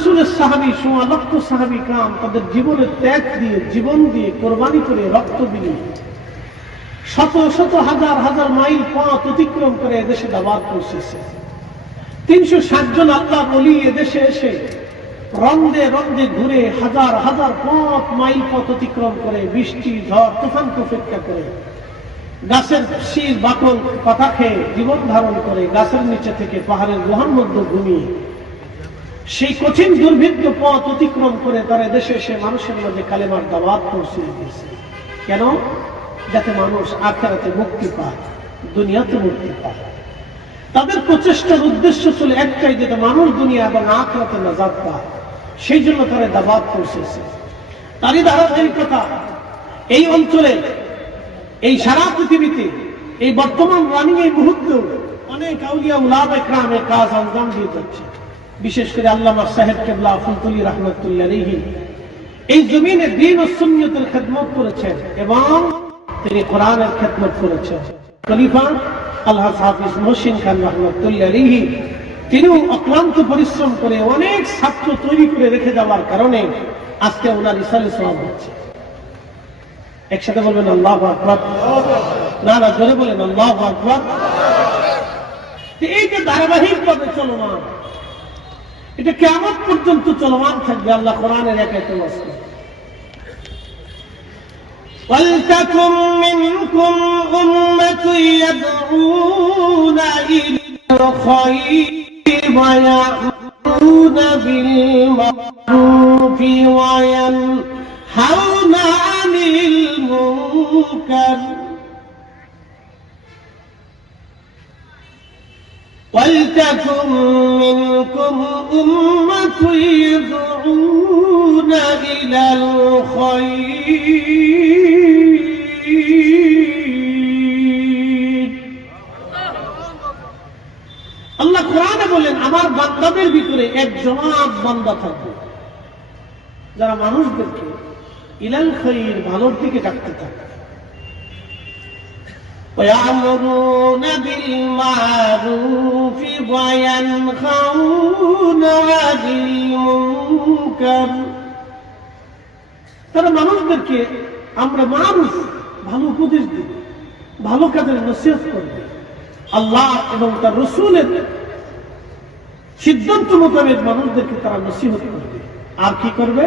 রসুলের সাহাবি সোয়া লক্ষ সাহাবি কাম তাদের জীবনের ত্যাগ দিয়ে, জীবন দিয়ে কোরবানি করে রক্ত দিয়ে শত শত হাজার হাজার মাইল পথ অতিক্রম করে এদেশে দাবাত পৌঁছেছে। তিনশো ষাট জন আল্লাহ বলি এদেশে এসে রন্দে রন্দে ঘুরে হাজার হাজার পথ, মাইল পথ অতিক্রম করে বৃষ্টি, ঝড় তুফান উপেক্ষা করে গাছের শির, বাকল কথা খেয়ে জীবন ধারণ করে গাছের নিচে থেকে পাহাড়ের গুহার মধ্যে ঘুমিয়ে সেই কঠিন দুর্ভিক্ষ পথ অতিক্রম করে তারা দেশে এসে মানুষের মাঝে কালেমার দাবাত পৌঁছে দিয়েছে। কেন? যাতে মানুষ আখেরাতে মুক্তি পায়, দুনিয়াতে মুক্তি পায়। তাদের প্রচেষ্টার উদ্দেশ্য ছিল একটাই যেটা মানুষ দুনিয়া এবং আখেরাতে নাজাদ পায়। সেই জন্য তারা দাবাত পৌঁছেছে। তারই ধারাবাহিকতা, এই অঞ্চলে, এই সারা পৃথিবীতে, এই বর্তমান রানিং এই মুহূর্তেও অনেক আউলিয়া উলাদ একরাম কাজ আঞ্জাম দিয়ে যাচ্ছে। বিশেষ করে আল্লামা সাহেব কেবলা ফুলতলি রহমতুল্লাহ এই জমিনে দিন ও সুন্নতের খেদমত করেছেন এবং তিনি কোরআনের খেদমত করেছেন। খলিফা আল্লাহ হাফিজ মহসিন খান রহমতুল্লাহ তিনিও অক্লান্ত পরিশ্রম করে অনেক ছাত্র তৈরি করে রেখে যাওয়ার কারণে আজকে ওনার ইসালে সব হচ্ছে। একসাথে বলবেন, আল্লাহ আকবর। না না, জোরে বলেন, আল্লাহ আকবর। এই যে ধারাবাহিক ভাবে চলমান এটা কেমন পর্যন্ত চলমান থাকবে আল্লাহ কোরআনের এক একটা বস্তু ولتكن منكم أمة يدعون إلى الخير ويأمرون بالمعروف وينهون عن المنكر ولتكن منكم أمة يدعون إلى الخير আল্লাহ কোরআনে বলেন আমার বান্দাদের ভিতরে এক জমাত বান্দা থাকবে যারা মানুষদেরকে ইলাল খৈর ভালোর দিকে ডাকতে থাকে ويأمرون بالمعروف وينهون عن المنكر তারা মানুষদেরকে আমরা মানুষ ভালো উপদেশ দিব ভালো কাজের নসিহত করবে আল্লাহ এবং তার রসুলের সিদ্ধান্ত মোতাবেক মানুষদেরকে তারা নসিহত করবে আর কি করবে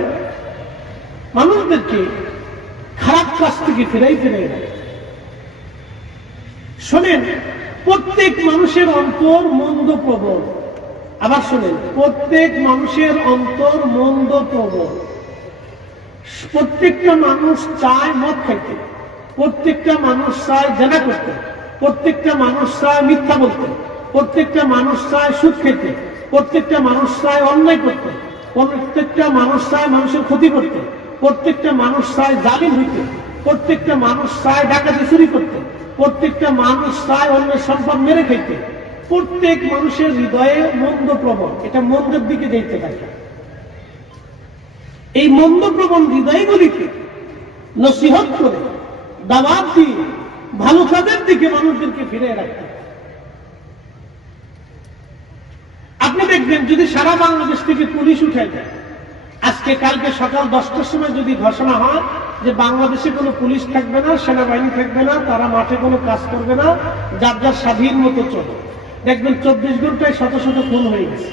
মানুষদেরকে খারাপ কাজ থেকে ফেরাই ফেরাই রাখবে শোনেন প্রত্যেক মানুষের অন্তর মন্দ প্রবল। আবার শোনেন, প্রত্যেক মানুষের অন্তর মন্দ প্রবল। প্রত্যেকটা মানুষ চায় মদ খাইতে, প্রত্যেকটা মানুষ চায় জেনা করতে, প্রত্যেকটা মানুষ চায় মিথ্যা বলতে, প্রত্যেকটা মানুষ চায় সুদ খেতে, প্রত্যেকটা মানুষ চায় অন্যায় করতে, প্রত্যেকটা মানুষ চায় মানুষের ক্ষতি করতে, প্রত্যেকটা মানুষ চায় জালিম হইতে, প্রত্যেকটা মানুষ চায় ডাকাতি চুরি করতে প্রত্যেকটা মানুষ চায় অন্যের সম্পদ মেরে খাইতে প্রত্যেক মানুষের হৃদয়ে মন্দ প্রবণ, এটা মন্দের দিকে যেতে থাকে এই মন্দ প্রবণ হৃদয়গুলিকে নসিহত করে দাবাত দিয়ে ভালো কাজের দিকে মানুষদেরকে ফিরে রাখতে। আপনি দেখবেন, যদি সারা বাংলাদেশ থেকে পুলিশ উঠে যায়, আজকে কালকে সকাল দশটার সময় যদি ঘোষণা হয় যে বাংলাদেশে কোনো পুলিশ থাকবে না, সেনাবাহিনী থাকবে না, তারা মাঠে কোনো কাজ করবে না, যার যার স্বাধীন মতো চলে দেখবেন চব্বিশ ঘন্টায় শত শত খুন হয়ে গেছে।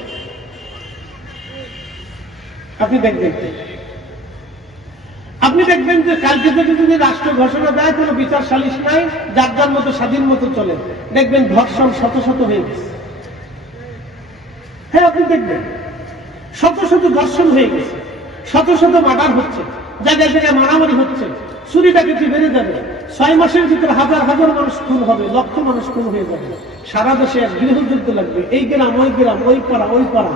আপনি দেখবেন। আপনি দেখবেন যে কালকে থেকে যদি রাষ্ট্র ঘোষণা দেয়, কোনো বিচার সালিশ নাই, যার যার মতো স্বাধীন মতো চলে। দেখবেন ধর্ষণ শত শত হয়ে গেছে। হ্যাঁ আপনি দেখবেন। শত শত ধর্ষণ হয়ে গেছে। শত শত মার্ডার হচ্ছে, জায়গায় জায়গায় মারামারি হচ্ছে চুরি ডাকাতি বেড়ে যাবে। ছয় মাসের ভিতরে হাজার হাজার মানুষ খুন হবে, লক্ষ মানুষ খুন হয়ে যাবে। সারা দেশে এক গৃহযুদ্ধ লাগবে, এই গ্রাম, ওই গ্রাম, ওই পাড়া ওই পাড়া।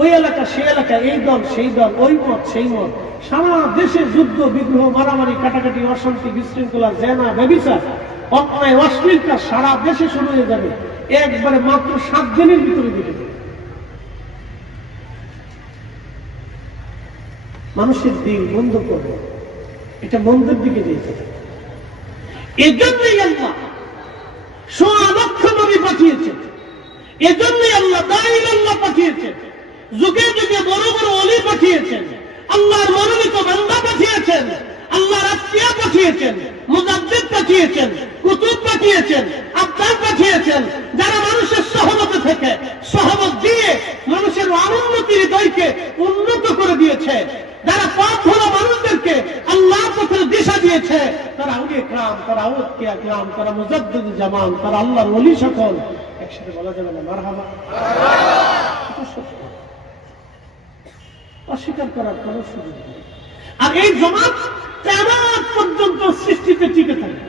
ওই এলাকা সেই এলাকা, এই দল, সেই দল, ওই মত সেই মত। সারা দেশে যুদ্ধ, বিগ্রহ, মারামারি, কাটাকাটি, অশান্তি, বিশৃঙ্খলা, জেনা, ব্যবিচার, অন্যায়, অশ্লীলতা সারা দেশে শুরু হয়ে যাবে। একবারে মাত্র সাত দিনের ভিতরে দিকে মানুষের দিক বন্ধ করবে। এটা মন্দির দিকে দিয়েছে। এজন্যই আল্লাহ সোয়া লক্ষ নবী পাঠিয়েছেন। এজন্যই আল্লাহ দাইল আল্লাহ পাঠিয়েছেন। যুগে যুগে বড় বড় অলি পাঠিয়েছেন। আল্লাহর মনোনীত বান্দা পাঠিয়েছেন। আল্লাহর আত্মীয় পাঠিয়েছেন। কুতুব পাঠিয়েছেন আবদার পাঠিয়েছেন, যারা মানুষের সহমতে থেকে সহমত দিয়ে মানুষের অনুন্নতির হৃদয়কে উন্নত করে দিয়েছে, যারা পথ ধরা মানুষদেরকে আল্লাহ পথের দিশা দিয়েছে, তারা উলিয়ে ক্রাম তারা উৎকিয়া ক্রাম তারা মুজাদ্দিদ জামান তারা আল্লাহর ওলি সকল একসাথে বলা যাবে না সত্য। অস্বীকার করার কোনো সুযোগ নেই আর এই জমাত কেমন পর্যন্ত সৃষ্টিতে টিকে থাকে।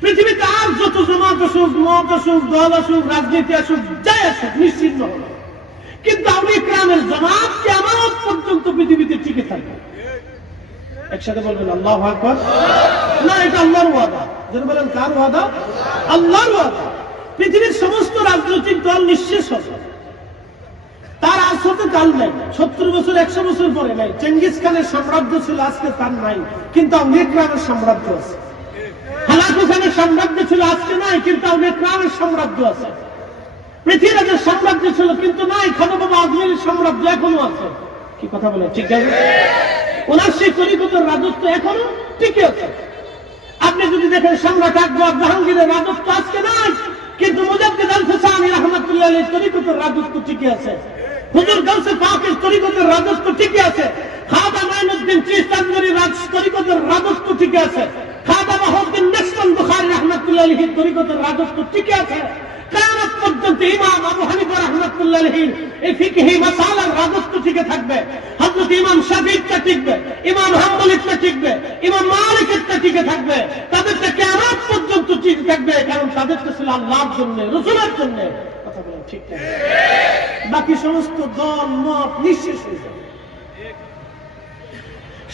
পৃথিবীতে আর যত জমাত আসুক, মত আসুক, দল আসুক, রাজনীতি আসুক, যাই আসুক নিশ্চিন্ন হল কিন্তু আমি গ্রামের জমাত কেমন পর্যন্ত পৃথিবীতে টিকে থাকে একসাথে বলবেন, আল্লাহ আকবর না, এটা আল্লাহর ওয়াদা। যেন বলেন, কার ওয়াদা? আল্লাহর ওয়াদা। পৃথিবীর সমস্ত রাজনৈতিক দল নিঃশেষ হবে। হতে কাল নাই, সত্তর বছর, একশো বছর পরে নাই। চেঙ্গিস খানের সাম্রাজ্য ছিল, আজকে তার নাই, কিন্তু অনেক গ্রামের সাম্রাজ্য আছে। হালাকু খানের সাম্রাজ্য ছিল, আজকে নাই, কিন্তু অনেক গ্রামের সাম্রাজ্য আছে। পৃথিবীরাজের সাম্রাজ্য ছিল, কিন্তু নাই খানবাবা আজমিরের সাম্রাজ্য এখনও আছে। কি কথা বলে ঠিক আছে ওনার সেই তরিকতের রাজত্ব এখনও টিকে আছে। আপনি যদি দেখেন সম্রাট আকবর জাহাঙ্গীরের রাজত্ব আজকে নাই, কিন্তু মুজাদ্দিদ আল ফিসানি রহমাতুল্লাহ তরিকতের রাজত্ব টিকে আছে। হুজুর গাউসে পাকের তরিকতের রাজত্ব টিকে আছে। খাজা মাইনুদ্দিন চিস্তানগরীর রাজ তরিকতের রাজত্ব টিকে আছে। খাজা বাহাউদ্দিন নেশমান বুখারী রহমাতুল্লাহ আলাইহির তরিকতের রাজত্ব টিকে আছে। কিয়ামত পর্যন্ত ইমাম আবু হানিফা রাহমাতুল্লাহ আলাইহির এই ফিকহি মাসালার রাজত্ব টিকে থাকবে। হযরত ইমাম শাফিঈটা টিকবে ইমাম হাম্বলিটা টিকবে ইমাম টিকে থাকবে। তাদেরটা কিয়ামত পর্যন্ত টিকে থাকবে, কারণ তাদেরটা ছিল আল্লাহর জন্য, রাসূলের জন্য। ঠিক বাকি সমস্ত দল মত নিঃশেষ হয়ে যাবে।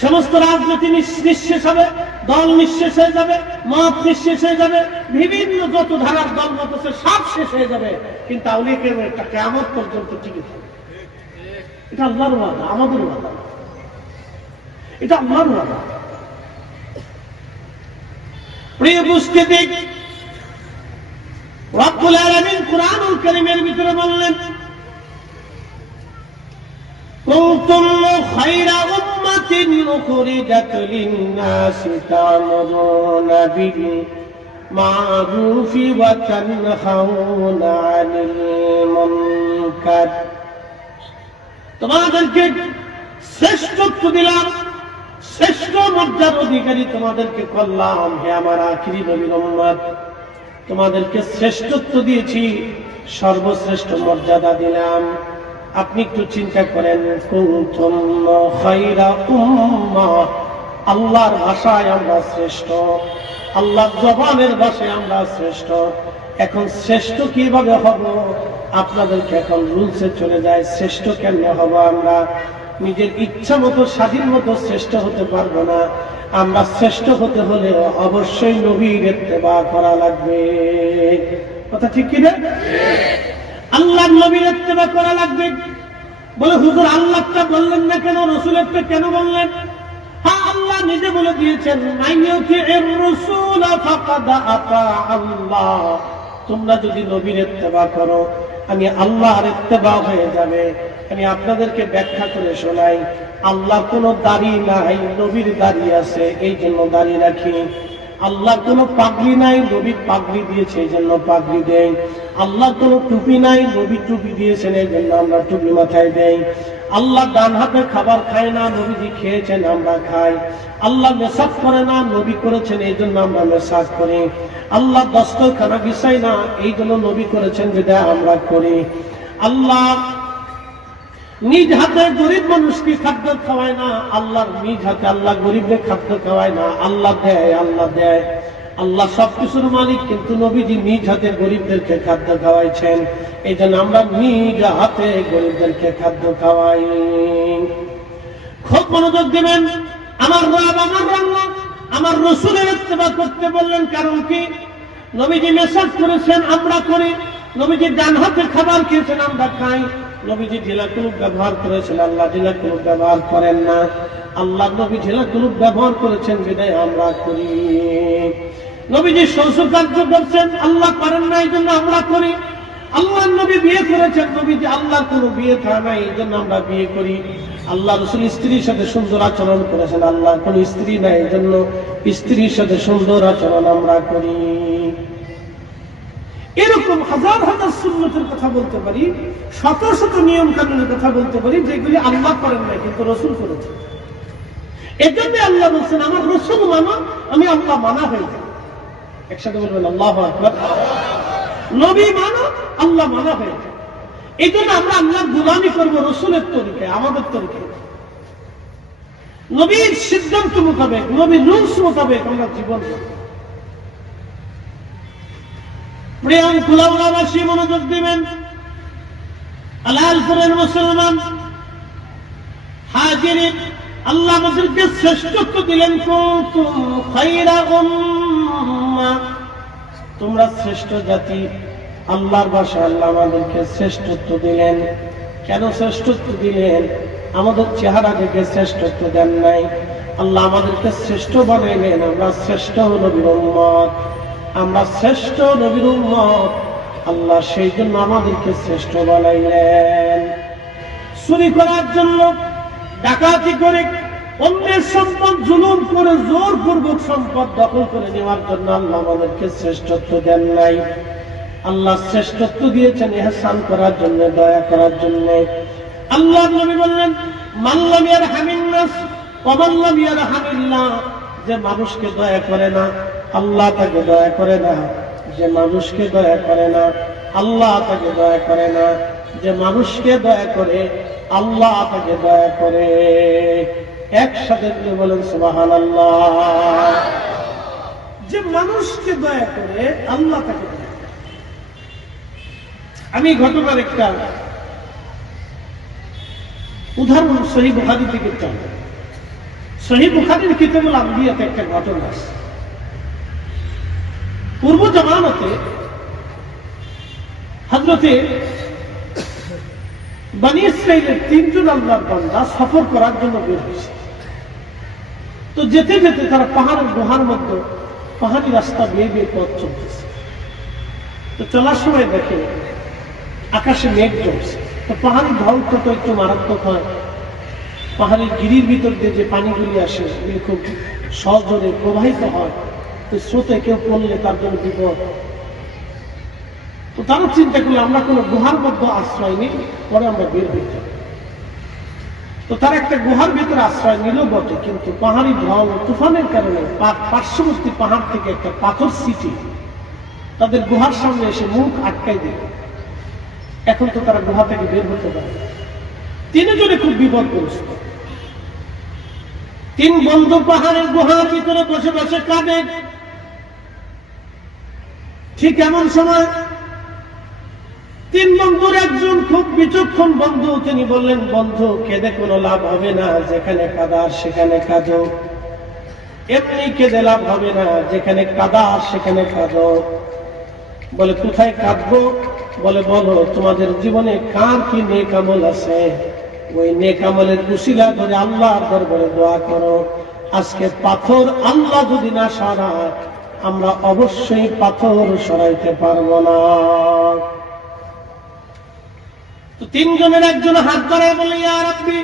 সমস্ত রাজনীতি নিঃশেষ হবে, দল নিঃশেষ হয়ে যাবে, মত নিঃশেষ হয়ে যাবে, বিভিন্ন যত ধারার দল মত আছে সব শেষ হয়ে যাবে। কিন্তু আউলিকের একটা কেমন পর্যন্ত টিকে থাকবে। এটা আল্লাহর ওয়াদা, আমাদের ওয়াদা। এটা আল্লাহর ওয়াদা। প্রিয় উপস্থিতি রব্বুল আলামিন কুরআনুল কারীমের ভিতরে বললেন كنتم خير أمة أخرجت للناس تأمرون بالمعروف وتنهون عن المنكر তোমাদেরকে শ্রেষ্ঠত্ব দিলাম শ্রেষ্ঠ মর্যাদার অধিকারী তোমাদেরকে করলাম হে আমার আখিরি নবীর উম্মত তোমাদেরকে শ্রেষ্ঠত্ব দিয়েছি, সর্বশ্রেষ্ঠ মর্যাদা দিলাম। আপনি একটু চিন্তা করেন আল্লাহর ভাষায় আমরা শ্রেষ্ঠ, আল্লাহর জবানের ভাষায় আমরা শ্রেষ্ঠ। এখন শ্রেষ্ঠ কীভাবে হব? আপনাদেরকে এখন রুলসে চলে যায়, শ্রেষ্ঠ কেন হব আমরা? নিজের ইচ্ছা মতো, স্বাধীন মতো শ্রেষ্ঠ হতে পারব না। আমরা শ্রেষ্ঠ হতে হলে অবশ্যই নবীর ইত্তেবা করা লাগবে। কথা ঠিক কিনা? আল্লাহ নবীর ইত্তেবা করা লাগবে। বলে, হুজুর, আল্লাহটা বললেন না কেন? রসুলেরটা কেন বললেন? হ্যাঁ আল্লাহ নিজে বলে দিয়েছেন আল্লাহ। তোমরা যদি নবীর ইত্তেবা করো, আমি আল্লাহর ইত্তেবা হয়ে যাবে। আমি আপনাদেরকে ব্যাখ্যা করে শোনাই, আল্লাহ কোনো দাড়ি নাই, নবীর দাড়ি আছে, এই জন্য দাড়ি রাখি। আল্লাহ কোনো পাগড়ি নাই, নবী পাগড়ি দিয়েছে, এই জন্য পাগড়ি দেয় আল্লাহ কোনো টুপি নাই, নবী টুপি দিয়েছেন, এই জন্য আমরা টুপি মাথায় দেই। আল্লাহ ডান হাতে খাবার খায় না, নবীজি খেয়েছেন, আমরা খাই। আল্লাহ মেসাজ করে না, নবী করেছেন, এই জন্য আমরা মেসাজ করি। আল্লাহ দস্তরখানা বিষয় না, এই জন্য নবী করেছেন, যেটা আমরা করি। আল্লাহ নিজ হাতে গরিব মানুষকে খাদ্য খাওয়ায় না? আল্লাহর নিজ হাতে আল্লাহ গরিবদের খাদ্য খাওয়ায় না? আল্লাহ দেয় আল্লাহ দেয়। আল্লাহ সবকিছুর মালিক, কিন্তু নবীজি নিজ হাতে গরিবদেরকে খাদ্য খাওয়াইছেন। এই জন্য আমরা নিজ হাতে গরিবদেরকে খাদ্য খাওয়াই। খুব মনোযোগ দিবেন। আমার রব আমার রান্না আমার রসুলের ইত্তেবা করতে বললেন, কারণ কি? নবীজি মেসাজ করেছেন, আমরা করি। নবীজি ডান হাতে খাবার খেয়েছেন, আমরা খাই। নবীজি ঢিলা কুলুপ ব্যবহার করেছেন, আল্লাহ ঢিলা কুলুপ ব্যবহার করেন না। আল্লাহ নবী ঢিলা কুলুপ ব্যবহার করেছেন, বিদায় আমরা করি। নবীজি শৌচ কার্য করছেন, আল্লাহ করেন না, এই জন্য আমরা করি। আল্লাহ নবী বিয়ে করেছেন নবী যে আল্লাহ কোনো বিয়ে থা নাই এই জন্য আমরা বিয়ে করি। আল্লাহ রসুল স্ত্রীর সাথে সুন্দর আচরণ করেছেন, আল্লাহ কোনো স্ত্রী নাই, এই জন্য স্ত্রীর সাথে সুন্দর আচরণ আমরা করি। এরকম হাজার হাজার সুন্নতের কথা বলতে পারি, শত শত নিয়ম কানুনের কথা বলতে পারি, যেগুলি আল্লাহ করেন নাই, কিন্তু রসুল করেছেন। এজন্য আল্লাহ বলছেন, আমার রসুল মানো, আমি আল্লাহ মানা হয়ে যাই। একসাথে বলবেন, আল্লাহ নবী মানো, আল্লাহ মানা হয়ে যায় এই জন্য আমরা আল্লাহ গুলামি করব রসুলের তরিকায়, আমাদের তরিকায়। নবীর সিদ্ধান্ত মোতাবেক, নবীর রুলস মোতাবেক আমরা জীবন করব প্রিয়ম কুলাউলাবাসী মনোযোগ দিবেন। আলালপুরের মুসলমান, হাজির আল্লাহ আমাদেরকে শ্রেষ্ঠত্ব দিলেন তোমরা শ্রেষ্ঠ জাতি, আল্লাহর ভাষা আল্লাহ আমাদেরকে শ্রেষ্ঠত্ব দিলেন। কেন শ্রেষ্ঠত্ব দিলেন? আমাদের চেহারা দেখে শ্রেষ্ঠত্ব দেন নাই। আল্লাহ আমাদেরকে শ্রেষ্ঠ বানাইলেন, আমরা শ্রেষ্ঠ হল উম্মত। আমরা শ্রেষ্ঠ নবীর উম্মত। আল্লাহ সেই জন্য আমাদেরকে শ্রেষ্ঠ বানাইলেন। চুরি করার জন্য, ডাকাতি করে অন্যের সম্পদ জুলুম করে জোর পূর্বক সম্পদ দখল করে নেওয়ার জন্য আল্লাহ আমাদেরকে শ্রেষ্ঠত্ব দেন নাই। আল্লাহ শ্রেষ্ঠত্ব দিয়েছেন এহসান করার জন্য, দয়া করার জন্য। আল্লাহ নবী বললেন মাল্লামিয়ার হামিন্নাস অমাল্লামিয়ার হামিল্লাহ যে মানুষকে দয়া করে না আল্লাহ তাকে দয়া করে না, যে মানুষকে দয়া করে না, আল্লাহ তাকে দয়া করে না, যে মানুষকে দয়া করে, আল্লাহ তাকে দয়া করে। একসাথে মিলে বলেন সুবাহান আল্লাহ যে মানুষকে দয়া করে, আল্লাহ তাকে দয়া আমি ঘটনার একটা উদাহরণ সহি বুখারি থেকে চাই সহি বুখারির কিতাবুল আম্বিয়াতে একটা ঘটনা আছে। পূর্ব জামানতে হজরতে বানি তিনজন আল্লাহর বান্দা সফর করার জন্য বের হয়েছে। তো যেতে যেতে তারা পাহাড়ের গুহার মধ্যে, পাহাড়ি রাস্তা বেয়ে বেয়ে পথ চলতেছে। তো চলার সময় দেখে আকাশে মেঘ জমছে। তো পাহাড়ি ঢল তো একটু মারাত্মক হয়। পাহাড়ের গিরির ভিতর দিয়ে যে পানিগুলি আসে সেগুলি খুব সহজরে প্রবাহিত হয়। স্রোতে কেউ পড়লে তার জন্য বিপদ। তো তারা চিন্তা করল আমরা কোনো গুহার মধ্যে আশ্রয় নিই, পরে আমরা বের হয়ে যাব তো তারা একটা গুহার ভিতরে আশ্রয় নিল বটে, কিন্তু পাহাড়ি ঢল, তুফানের কারণে পার্শ্ববর্তী পাহাড় থেকে একটা পাথর সিটি তাদের গুহার সামনে এসে মুখ আটকাই দিল। এখন তো তারা গুহা থেকে বের হতে পারে না। তিনজনে খুব বিপদগ্রস্ত। তিন বন্ধু পাহাড়ের গুহার ভিতরে বসে বসে কাঁদে। ঠিক এমন সময় তিন বন্ধুর একজন খুব বিচক্ষণ বন্ধু, তিনি বললেন, বন্ধু, কেঁদে কোনো লাভ হবে না, যেখানে কাদার সেখানে কাঁদো। এমনি কেঁদে লাভ হবে না, যেখানে কাদার সেখানে কাঁদো। বলে, কোথায় কাঁদবো? বলে, বলো, তোমাদের জীবনে কার কি নেক আমল আছে? ওই নেক আমলের কুশিলা ধরে আল্লাহর দরবারে দোয়া করো। আজকে পাথর আল্লাহ যদি না সরায় আমরা অবশ্যই পাথর সরাইতে পারব না। তিনজনের একজন হাত ধরে বলে, ইয়া রাব্বি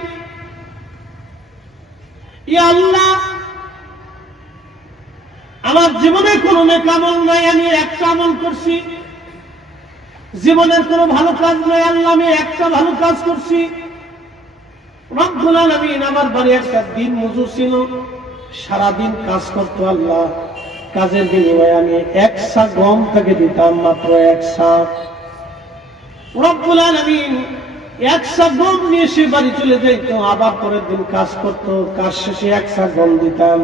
আল্লাহ, আমার জীবনে কোনো নেক নাই, আমি একটা আমল করছি। জীবনের কোনো ভালো কাজ নাই, আল্লাহ, আমি একটা ভালো কাজ করছি। আমার বাড়ি একটা দিন মজুর ছিল, সারাদিন কাজ করতো আল্লাহ। কাজের বিনিময়ে আমি এক সা গম তাকে দিতাম, মাত্র এক রব্বুল আলামিন এক গম নিয়ে সে বাড়ি চলে যেত আবার পরের দিন কাজ করতো, কাজ শেষে এক সা গম দিতাম।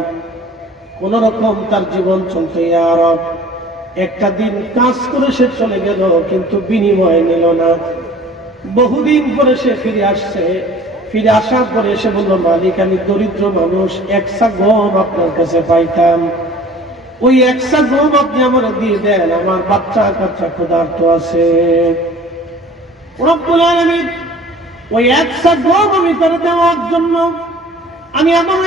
কোন রকম তার জীবন চলতে আর একটা দিন কাজ করে সে চলে গেল, কিন্তু বিনিময় নিল না। বহুদিন পরে সে ফিরে আসছে। ফিরে আসার পরে এসে বলল, মালিক, আমি দরিদ্র মানুষ একসা গম আপনার কাছে পাইতাম। ওই একসা গম আপনি আমার দিয়ে দেন, আমার বাচ্চা কাচ্চা ক্ষুধার্ত আছে। ওই একসা গম আমি তারা দেওয়ার জন্য আমি আমার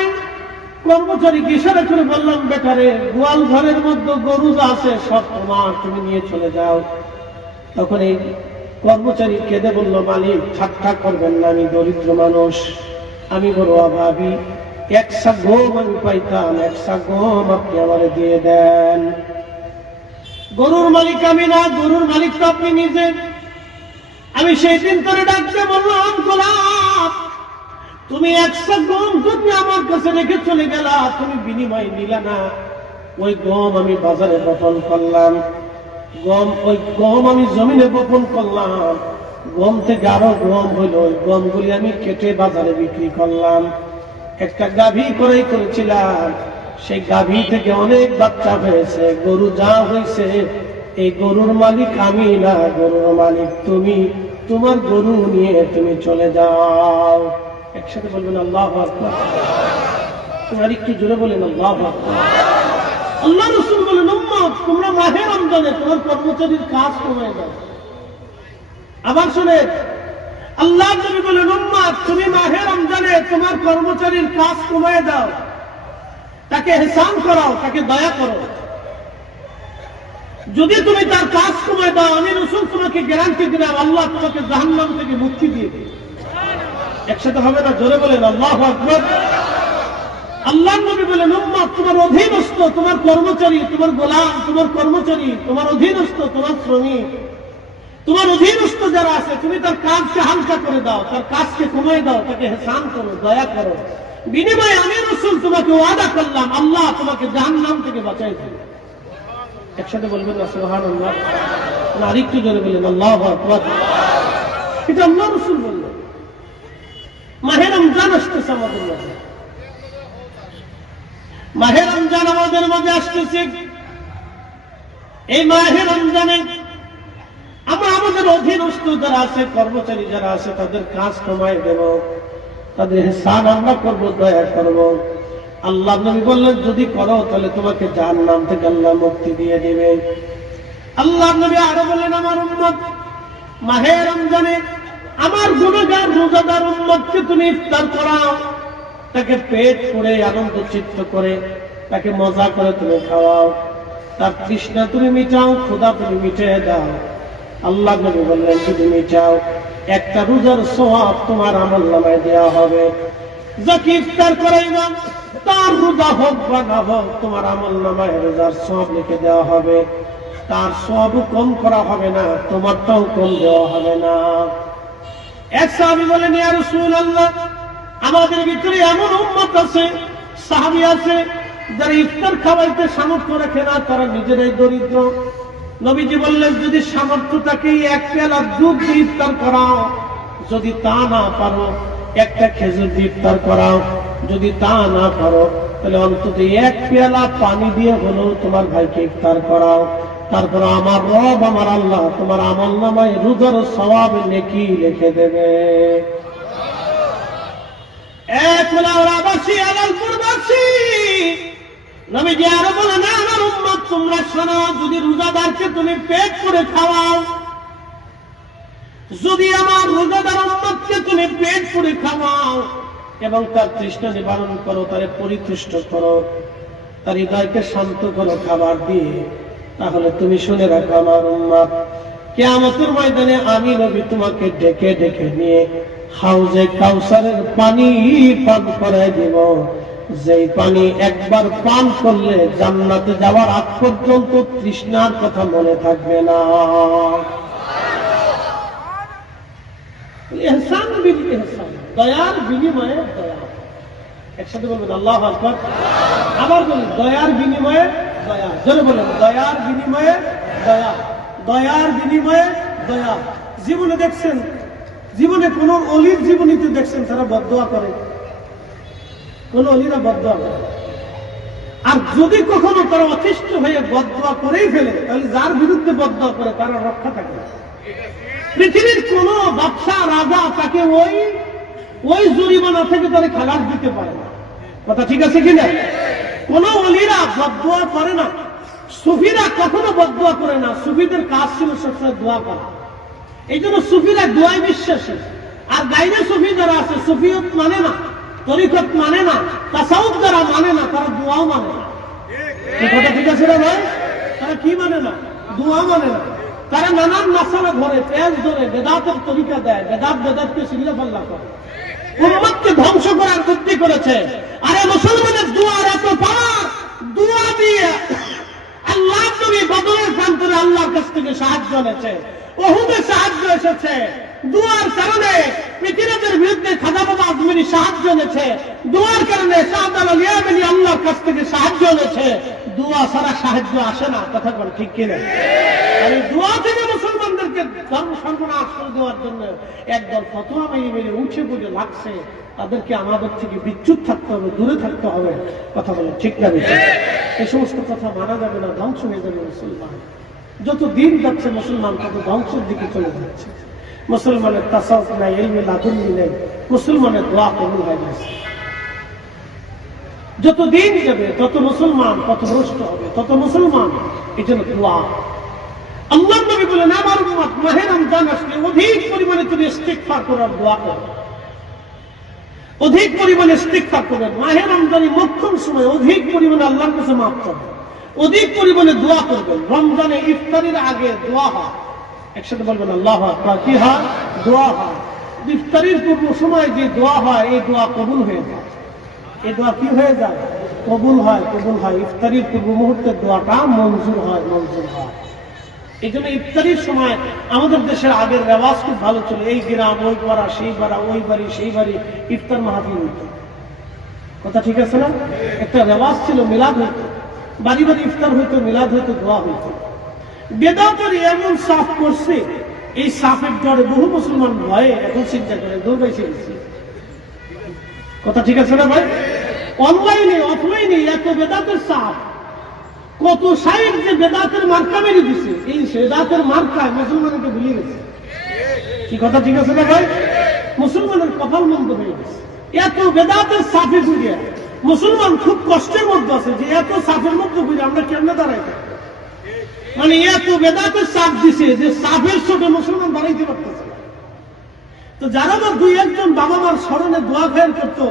কর্মচারী ইশারা করে বললাম, বেটারে, গোয়াল ঘরের মধ্যে গরু আছে সব তোমার, তুমি নিয়ে চলে যাও। তখন এই কর্মচারী কেঁদে বলল, মালিক, ঠাট্টা করবেন না, আমি দরিদ্র মানুষ, আমি বড় অভাবী। একশা গম আমি পাইতাম, একশা গম আপনি আমারে দিয়ে দেন। গরুর মালিক আমি না, গরুর মালিক তো আপনি নিজে। আমি সেই দিন করে ডাকতে বললাম, গোলাপ, তুমি একশো গম তুমি আমার কাছে রেখে চলে গেলা, তুমি বিনিময় নিলে না। ওই গম আমি বাজারে বপন করলাম। গম, ওই গম আমি জমিনে বপন করলাম। গম থেকে আরও গম হইল, ওই গমগুলি আমি কেটে বাজারে বিক্রি করলাম। একটা গাভী করেই করেছিলাম সেই গাভী থেকে অনেক বাচ্চা হয়েছে, গরু যা হয়েছে, এই গরুর মালিক আমি না। গরুর মালিক তুমি, তোমার গরু নিয়ে তুমি চলে যাও। একসাথে বলবেন, আল্লাহ আর একটু জোরে বলেন, আল্লাহ আল্লাহ রসুল বলেন তোমরা মাহে রমজানে তোমার কর্মচারীর কাজ কমায় দাও। আবার শুনে আল্লাহ নবী বলেন উম্মত তুমি মাহে রমজানে তোমার কর্মচারীর কাজ কমায় দাও। তাকে হেসান করাও, তাকে দয়া করো। যদি তুমি তার কাজ কমায় দাও, আমি রসুল তোমাকে গ্যারান্টি দিলাম, আল্লাহ তোমাকে জাহান্নাম থেকে মুক্তি দিয়ে দিবে। একসাথে হবে না, জোরে বলেন, আল্লাহ আকবর। আল্লাহ নবী বলেন উম্মত তোমার অধীনস্থ, তোমার কর্মচারী, তোমার গোলাম, তোমার কর্মচারী, তোমার অধীনস্থ, তোমার শ্রমিক। তোমার অধীনস্থ যারা আছে, তুমি তার কাজকে হালকা করে দাও, তার কাজকে কমাই দাও, তাকে হেসান করো, দয়া করো। বিনিময়ে আমি রসুল তোমাকে ওয়াদা করলাম, আল্লাহ তোমাকে জাহান্নাম থেকে বাঁচাই দেবে। একসাথে বলবেন না আল্লাহ আরেকটু জোরে বললেন, আল্লাহ এটা আল্লাহ রসুল বললেন মাহে রমজান আসতেছে আমাদের মধ্যে মাহে রমজান আমাদের মধ্যে আসতেছে। এই মাহে রমজানে আমরা আমাদের অধীনস্থ যারা আছে, কর্মচারী যারা আছে, তাদের কাজ কমাই দেব। তাদের হেসান আমরা করব, দয়া করব। আল্লাহ নবী বললেন, যদি করো, তাহলে তোমাকে যার নাম থেকে আল্লাহ মুক্তি দিয়ে দিবে। আল্লাহ নবী আরও বললেন, আমার উম্মত, মাহে রমজানে আমার গুণগার, রোজাদার উম্মতকে তুমি ইফতার করাও। তাকে পেট করে আনন্দ চিত্ত করে, তাকে মজা করে তুমি খাওয়াও। তার তৃষ্ণা তুমি মিটাও, ক্ষুধা তুমি মিটিয়ে দাও। আল্লাহ নবী বললেন, যদি চাও, একটা রোজার সোয়াব তোমার আমল নামায় দেওয়া হবে। যাকে ইফতার করাইবা তার রোজা হোক বা না হোক, তোমার আমল নামায় রোজার সব লিখে দেওয়া হবে। তার সব কম করা হবে না, তোমারটাও কম দেওয়া হবে না। এক সাহাবি বলেন ইয়া রাসূলুল্লাহ, আমাদের ভিতরে এমন উম্মত আছে, সাহাবি আছে, যারা ইফতার খাওয়াইতে সামর্থ্য রাখে না, তারা নিজেরাই দরিদ্র। নবীজি বললেন, যদি সামর্থ্য থাকে এক পেলা দুধ দিয়ে ইফতার করাও, যদি তা না পারো, একটা খেজুর দিয়ে ইফতার করাও, যদি তা না পারো, তাহলে অন্তত এক পেয়ালা পানি দিয়ে হলেও তোমার ভাইকে ইফতার করাও। তারপর আমার রব, আমার আল্লাহ, তোমার আমল নামায় রোজার সবাব নেকি লিখে দেবে। এক হলো ওরা বাসী আলালপুর বাসী নবীজি আরও বলে না, আমার উম্মত, তোমরা শোনো, যদি রোজাদারকে তুমি পেট করে খাওয়াও, যদি আমার রোজাদার উম্মতকে তুমি পেট করে খাওয়াও এবং তার তৃষ্ণা নিবারণ করো, তারে পরিতুষ্ট করো, তার হৃদয়কে শান্ত করো খাবার দিয়ে, তাহলে তুমি শুনে রাখো, আমার উম্মত, কেয়ামতের ময়দানে আমি নবী তোমাকে ডেকে ডেকে নিয়ে হাউজে কাউসারের পানি পান করাই দিব। যেই পানি একবার পান করলে জান্নাতে যাওয়ার আগ পর্যন্ত তৃষ্ণার কথা মনে থাকবে না। বিনিময়ে দয়া। দয়ার বিনিময়ে দয়া। জীবনে দেখছেন, জীবনে কোন অলির জীবনীতে দেখছেন, তারা বদয়া করে। কোন অলিরা বদয়া করে আর যদি কখনো তারা অতিষ্ঠ হয়ে বদয়া করেই ফেলে, তাহলে যার বিরুদ্ধে বদয়া করে তারা রক্ষা থাকে পৃথিবীর কোন বাদশাহ, রাজা তাকে ওই ওই জরিমানা থেকে তারা খালাস দিতে পারে না। কথা ঠিক আছে কিনা? কোন অলিরা বদয়া করে না। সুফিরা কখনো বদয়া করে না। সুফিদের কাজ ছিল সবসময় দোয়া করা। এই জন্য সুফিরা দোয়ায় বিশ্বাসী। আর গাইরে সুফি যারা আছে, সুফিয়ত মানে না। তরিকত মানে না তাসাউদ যারা মানে না, তারা দোয়াও মানে না। কথা ঠিক আছে ভাই? তারা কি মানে না? দোয়া মানে না। তারা নানান মশালা ধরে পেঁয়াজ ধরে, বেদাতের তরিকা দেয়, বেদাত বেদাতকে সিল্লা পাল্লা করে। উম্মতকে ধ্বংস করার বুদ্ধি করেছে। আরে মুসলমানের দুয়ার এত পাওয়ার দুয়া দিয়ে আল্লাহ নবী বদলের প্রান্তরে আল্লাহর কাছ থেকে সাহায্য এনেছে। এসেছে দুয়ার কারণে পৃথিবীদের বিরুদ্ধে খাজা বাবা আজমিনী সাহায্য এনেছে। দুয়ার কারণে শাহাদ আল্লাহর কাছ থেকে সাহায্য এনেছে। দুয়া ছাড়া সাহায্য আসে না, কথা বল ঠিক কিনা? দুয়া থেকে মুসলমানদেরকে ধর্ম সর্বনাশ করে দেওয়ার জন্য একদল ফতোয়া মেয়ে মেরে উঠে পড়ে লাগছে। তাদেরকে আমাদের থেকে বিচ্যুত থাকতে হবে, দূরে থাকতে হবে। কথা বলে ঠিক না এই সমস্ত কথা মানা যাবে না, ধ্বংস হয়ে যাবে মুসলমান। যত দিন যাচ্ছে মুসলমান তত ধ্বংসের দিকে চলে যাচ্ছে। মুসলমানের তাসাউফ নাই এলমে লাদুল্লি নেই, মুসলমানের দোয়া কবুল হয়ে গেছে। যত দিন যাবে, তত মুসলমান, তত ভ্রষ্ট হবে, তত মুসলমান এই জন্য দোয়া। আল্লাহ নবী বলেন আমার উম্মত, মাহে রমজান আসলে অধিক পরিমাণে তুমি ইস্তিগফার করার দোয়া করো। অধিক পরিমাণে ইস্তিগফার করবেন মাহে রমজানে মক্ষম সময় অধিক পরিমাণে আল্লাহর কাছে মাফ করবেন অধিক পরিমাণে দোয়া করবেন। রমজানে ইফতারির আগে দোয়া হয়। একসাথে বলবেন, আল্লাহ কি হয়? দোয়া হয়। ইফতারির পূর্ব সময় যে দোয়া হয়, এই দোয়া কবুল হয়ে যায়। এই দোয়া কি হয়ে যায়? কবুল হয় কবুল হয়। ইফতারির পূর্ব মুহূর্তের দোয়াটা মঞ্জুর হয় মঞ্জুর হয়। এই জন্য ইফতারির সময় আমাদের দেশের আগের রেওয়াজ খুব ভালো ছিল। এই গ্রাম, ওই পাড়া, সেই পাড়া, ওই বাড়ি, সেই বাড়ি, ইফতার মাহাবিল হইত কথা ঠিক আছে না? একটা রেওয়াজ ছিল মিলাদ হইত বাড়ি বাড়ি ইফতার হইতো, মিলাদ হইতো, দোয়া হইতো। বেদাতের এমন সাফ করছে, এই সাফের ডরে বহু মুসলমান ভয়ে এখন চিন্তা করে দূর বাইছে কথা ঠিক আছে না ভাই? অনলাইনে, অফলাইনে এত বেদাতের সাফ। কত সাহেব যে বেদাতের মার্কা মেরে দিছে, এই বেদাতের মার্কায় মুসলমানকে ভুলে গেছে। কি কথা ঠিক আছে না ভাই? মুসলমানের কপাল মন্দ হয়ে গেছে। এত বেদাতের সাফে ঘুরিয়ে মুসলমান খুব কষ্টের মধ্যে আছে যে এত সাফের মধ্যে বুঝে আমরা কেমনে দাঁড়াই? মানে এত বেদাতের সাপ দিছে যে সাফের চোখে মুসলমান দাঁড়াইতে পারতেছে। তো যারা বা দুই একজন বাবা মার স্মরণে দোয়া ফের করতো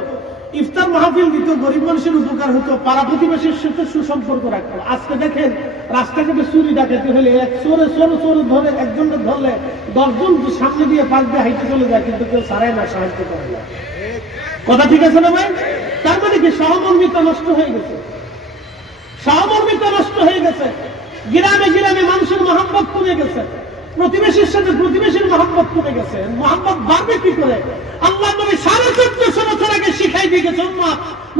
ইফতার মাহফিল দিত গরিব মানুষের উপকার হতো, পাড়া প্রতিবেশীর সাথে সুসম্পর্ক রাখতো। আজকে দেখেন, রাস্তাঘাটে চুরি ডাকাতি হলে এক চোরে চোরে চোরে ধরে একজনকে ধরলে দশজন সামনে দিয়ে পাশ দিয়ে হাইটে চলে যায়, কিন্তু কেউ সারায় না, সাহায্য করে না। কথা ঠিক আছে না ভাই? তার মানে কি, সহমর্মিতা নষ্ট হয়ে গেছে। সহমর্মিতা নষ্ট হয়ে গেছে। গ্রামে গ্রামে মানুষের মহাব্বত কমে গেছে। প্রতিবেশীর সাথে প্রতিবেশীর মহাব্বত কমে গেছে। মহাব্বত বাড়বে কি করে? আল্লাহ নবী সাড়ে চোদ্দশো বছর আগে শিখাই দিয়ে গেছে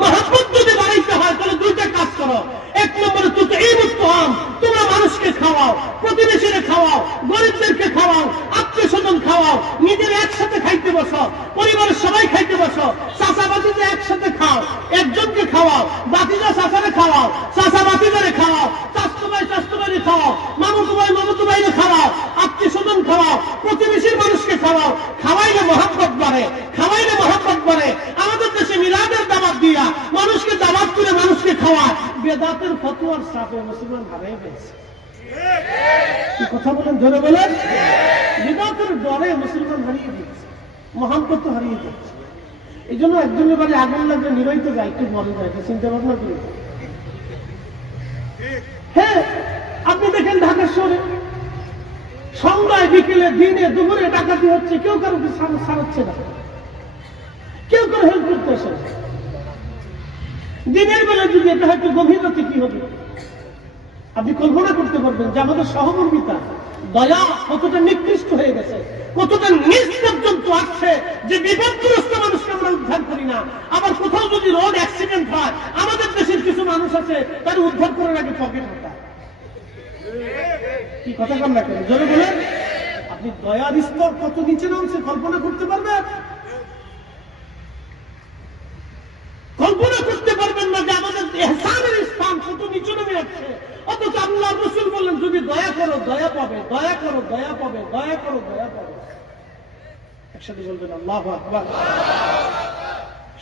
মহাব্বত যদি বাড়াইতে হয়, তাহলে দুইটা কাজ করো। এক নম্বরে তো এই মুক্তম তোমরা মানুষকে খাওয়াও, প্রতিবেশীরে খাওয়াও, গরিবদেরকে খাওয়াও আত্মীয় স্বজন খাওয়াও, নিজের একসাথে খাইতে বসো, পরিবারের সবাই খাইতে বসো চাষাবাতিতে একসাথে খাও, একজনকে খাওয়াও বাতিজা চাষারে খাওয়াও চাষা বাতিজারে খাওয়াও চাস্তু ভাই চাস্তু ভাইরে খাওয়াও, মামুতু ভাই খাওয়াও আত্মীয় খাওয়াও, প্রতিবেশীর মানুষকে খাওয়াও, খাওয়াইলে মহাব্বত বাড়ে, খাওয়াইলে মহাব্বত বাড়ে। আমাদের দেশে মিলাদের দাবাত দিয়া মানুষকে দাবাত করে মানুষকে খাওয়ায়। বেদাতের ফতুয়ার সাথে মুসলমান হারাই পেয়েছে কথা বলেন ধরে বলেন? বেদাতের ডরে মুসলমান হারিয়ে দিচ্ছে মহাব্বত হারিয়ে যাচ্ছে এই জন্য একজনের বাড়ি আগুন লাগলে নিরইতে যায়, একটু মরে যায় চিন্তা ভাবনা করে। হ্যাঁ আপনি দেখেন ঢাকা শহরে সন্ধ্যায় বিকেলে দিনে দুপুরে ডাকাতি হচ্ছে, কেউ সার- সারাচ্ছে না। কেউ কারও হেল্প করতে আসে দিনের বেলা যদি এটা হয়তো গভীর রাতে কি হবে? আপনি কল্পনা করতে পারবেন যে আমাদের সহমর্মিতা, দয়া কতটা নিকৃষ্ট হয়ে গেছে, কতটা নিজ পর্যন্ত আসছে যে বিপদগ্রস্ত মানুষকে আমরা উদ্ধার করি না। আবার কোথাও যদি রোড অ্যাক্সিডেন্ট হয়, আমাদের দেশের কিছু মানুষ আছে তার উদ্ধার করার আগে পকেট হতা কি কথা কম না জোরে বলেন। আপনি দয়ার স্তর কত নিচে নামছে, কল্পনা করতে পারবেন? কল্পনা করতে পারবেন না যে আমাদের এহসানের স্থান কত নিচে নেমে যাচ্ছে। অথচ আল্লাহ রসুল বললেন, যদি দয়া করো, দয়া পাবে, দয়া করো, দয়া পাবে, দয়া করো, দয়া পাবে। একসাথে বলবেন, আল্লাহ আকবার।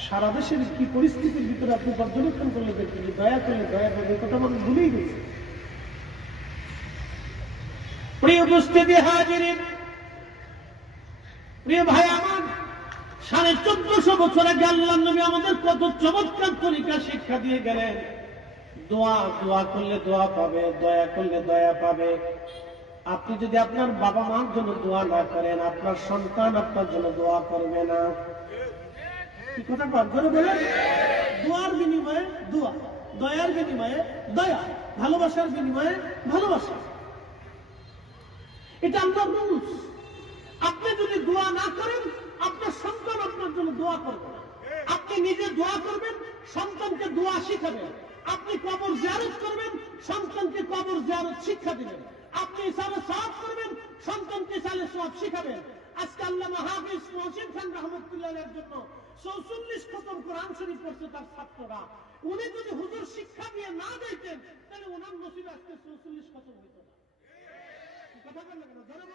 সারা দেশের কি পরিস্থিতির ভিতরে আপনি পর্যবেক্ষণ করলে দেখবেন দয়া করলে দয়া পাবে কথা মানুষ ভুলেই গেছে। প্রিয় উপস্থিতি হাজিরিন, প্রিয় ভাই আমার, সাড়ে চোদ্দশো বছর আগে আল্লাহ নবী আমাদের কত চমৎকার তরিকা শিক্ষা দিয়ে গেলেন। দোয়া দোয়া করলে দোয়া পাবে, দয়া করলে দয়া পাবে। আপনি যদি আপনার বাবা মার জন্য দোয়া না করেন, আপনার সন্তান আপনার জন্য দোয়া করবে না। কথা পার করে বলেন দোয়ার বিনিময়ে দোয়া, দয়ার বিনিময়ে দয়া, ভালোবাসার বিনিময়ে ভালোবাসা। এটা আমরা রুলস আপনি যদি দোয়া না করেন, আপনার সন্তান আপনার জন্য দোয়া করবে। আপনি নিজে দোয়া করবেন, সন্তানকে দোয়া শিখাবেন। আপনি কবর জিয়ারত করবেন, সন্তানকে কবর জিয়ারত শিক্ষা দিবেন। আপনি ইসালে সওয়াব করবেন, সন্তানকে ইসালে সওয়াব শিখাবেন। আজকে আল্লাহ হাফিজ মহসিন খান রহমতুল্লাহের জন্য চৌচল্লিশ খতম কোরআন শরীফ পড়ছে তার ছাত্ররা। উনি যদি হুজুর শিক্ষা দিয়ে না যাইতেন, তাহলে ওনার নসিবে আজকে চৌচল্লিশ খতম হইত। কথা বলেন না কেন? জোরে বলেন।